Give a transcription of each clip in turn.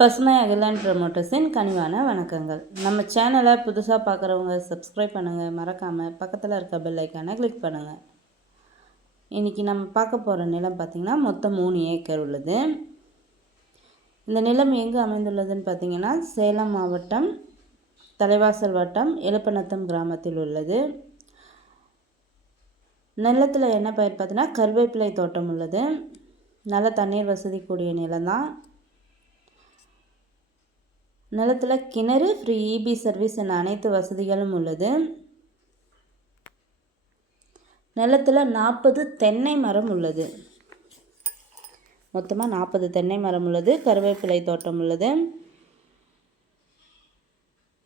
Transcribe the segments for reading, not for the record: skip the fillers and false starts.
பசுமை அகிலாண்ட் ப்ரமோட்டர்ஸின் கனிவான வணக்கங்கள். நம்ம சேனலை புதுசாக பார்க்குறவங்க சப்ஸ்கிரைப் பண்ணுங்கள், மறக்காமல் பக்கத்தில் இருக்க பெல் ஐக்கானை கிளிக் பண்ணுங்கள். இன்றைக்கி நம்ம பார்க்க போகிற நிலம் பார்த்திங்கன்னா மொத்தம் 3 ஏக்கர் உள்ளது. இந்த நிலம் எங்கே அமைந்துள்ளதுன்னு பார்த்திங்கன்னா சேலம் மாவட்டம் தலைவாசல் வட்டம் எழுப்பநத்தம் கிராமத்தில் உள்ளது. நிலத்தில் என்ன பயிர் பார்த்திங்கன்னா கருவேப்பிலை தோட்டம் உள்ளது. நல்ல தண்ணீர் வசதி கூடிய நிலம்தான். நிலத்தில் கிணறு, ஃப்ரீ இபி சர்வீஸ் என அனைத்து வசதிகளும் உள்ளது. நிலத்தில் 40 தென்னை மரம் உள்ளது. மொத்தமாக 40 தென்னை மரம் உள்ளது. கருவேப்பிலை தோட்டம் உள்ளது.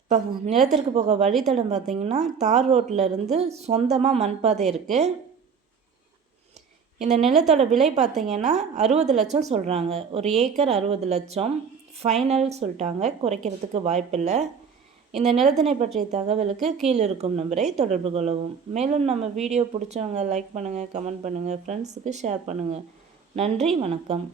இப்போ நிலத்திற்கு போக வழித்தடம் பார்த்திங்கன்னா தார் ரோட்டில் இருந்து சொந்தமாக மண்பாதை இருக்குது. இந்த நிலத்தோட விலை பார்த்திங்கன்னா 60 லட்சம் சொல்கிறாங்க. ஒரு ஏக்கர் 60 லட்சம் ஃபைனல் சொல்லிட்டாங்க, குறைக்கிறதுக்கு வாய்ப்பில்லை. இந்த நிலத்தினை பற்றிய தகவலுக்கு கீழே இருக்கும் நம்பரை தொடர்பு கொள்ளவும். மேலும் நம்ம வீடியோ பிடிச்சவங்க லைக் பண்ணுங்கள், கமெண்ட் பண்ணுங்கள், ஃப்ரெண்ட்ஸுக்கு ஷேர் பண்ணுங்கள். நன்றி, வணக்கம்.